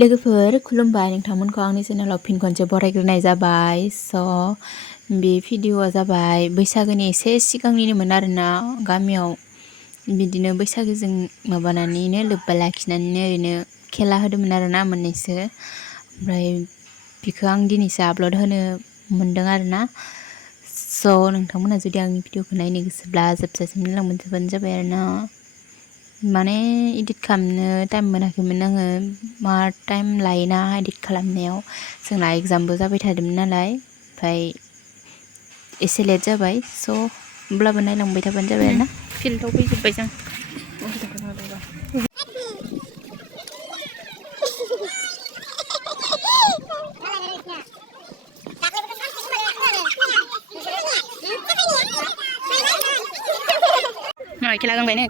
लोगोफोर खुलुमबाय नोंथांमोनखौ आंनि चेनेलाव फिन खनसे बरायग्रोनाय जाबाय। बे भिडिअआ जाबाय बैसागोनि एसे सिगांनिनोमोन आरोना। गामियाव बिदिनो बैसागोजों माबानानैनो लोब्बा लाखिनानैनो ओरैनो खेला होदोंमोन आरोना मोननैसो। ओमफ्राय बेखौ आं दिनैसो आपल'ड होनो मोनदों आरोना। नोंथांमोना जुदि आंनि भिडिअखौ नायनो गोसोब्ला जोबजासिम नायलांबानो जाबाय आरोना। माने इडिट खालामनो टाइम मोनाखैमोन आङो। मा टाइम लायोना इडिट खालामनायाव, जोंना एग्जामबो जाबाय थादोंमोन नालाय। ओमफ्राय एसे लेट जाबाय। होमब्लाबो नायलांबाय थाबानो जाबाय आरोना। फिल्डआव फैजोब्बाय जों। खेला गांबायनो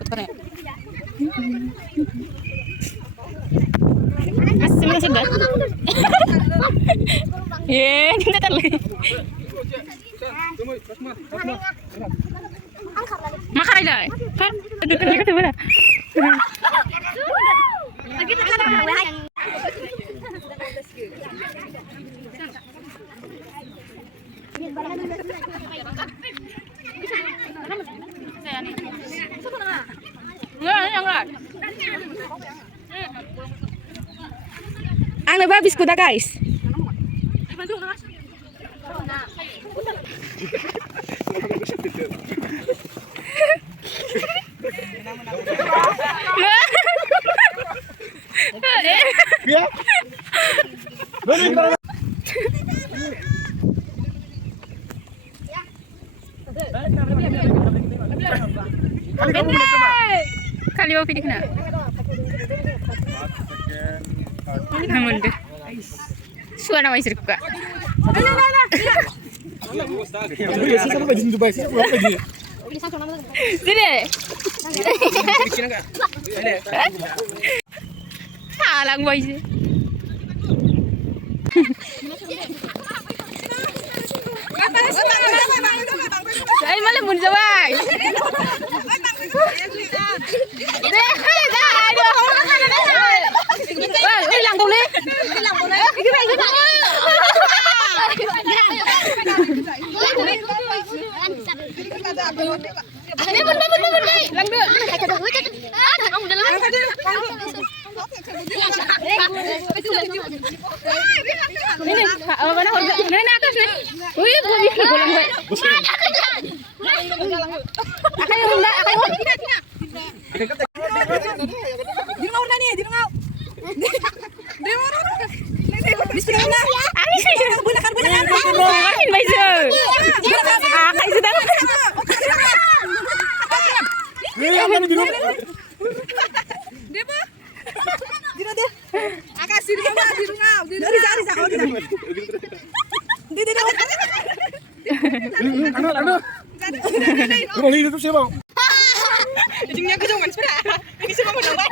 मा खालायलाय आंनोबा बिस्कुटा guys kali mau pilih kena namun deh suara nama istri kak salang boy sih ay malah mun jawai itu siapa? Ujungnya ke jauh mansura. Ini siapa mau nambah?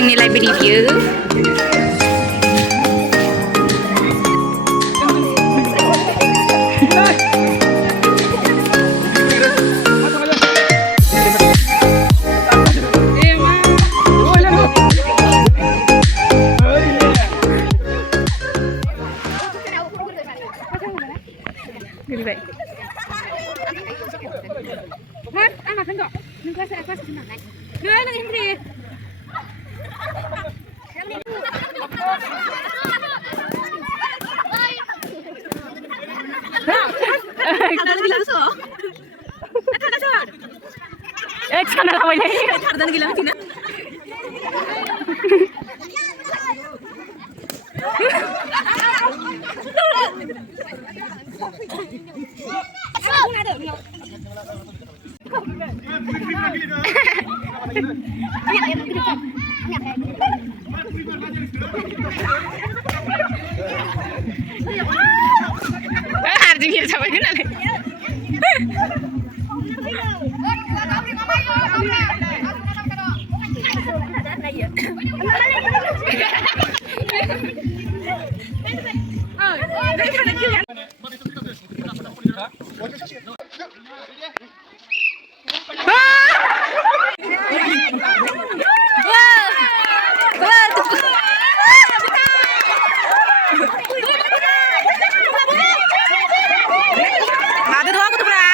जोंनि लाइब्रेरि बियो Gini baik. Hah? Ah, makan kok. Nung kelas makan. Dua nang ini. Ada lagi langsung. Ada. Sana laway na yun. Ada lagi langsung. Artinya sampai kenal. Ada dua aku tuh, Bra.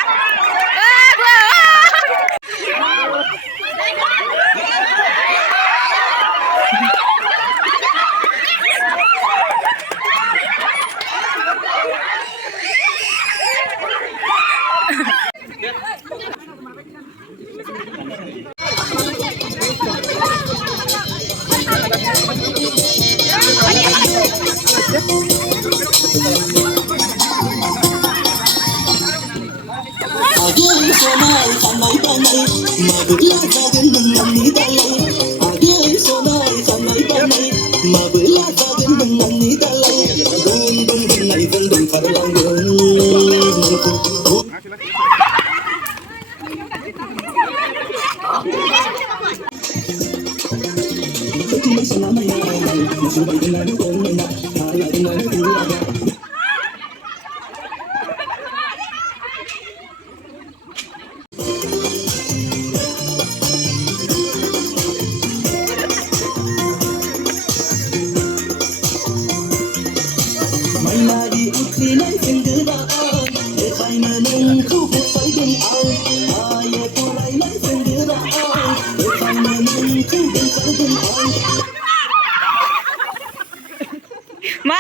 Ma.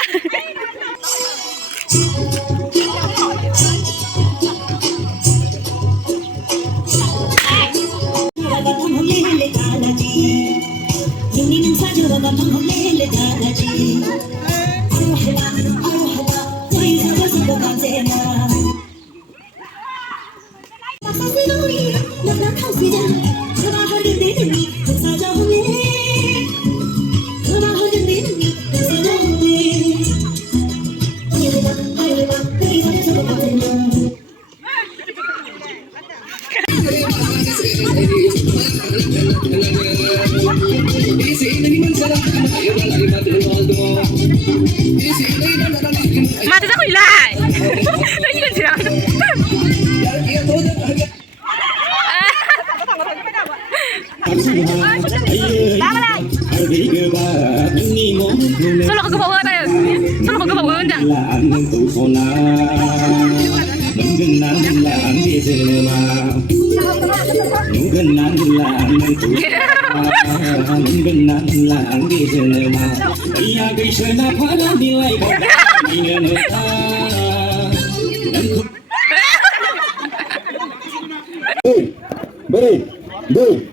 Mati aku hilang. Lagi kan siang. Solo ke bawah tayo. Solo ke bawah undang.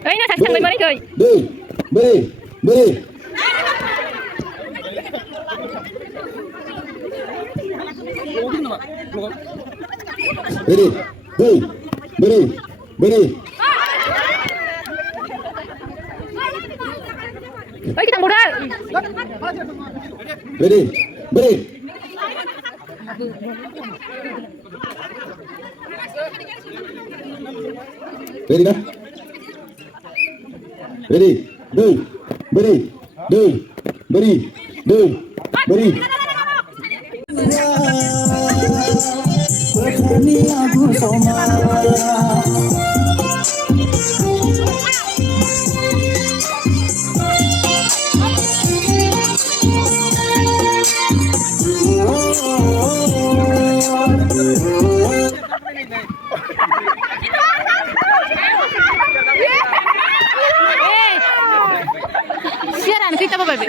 Ay, nasasang may balik koy. Ay, kita modal. Ready, beri, beri, beri. Berani aku sama. Siaran kita apa, Babe?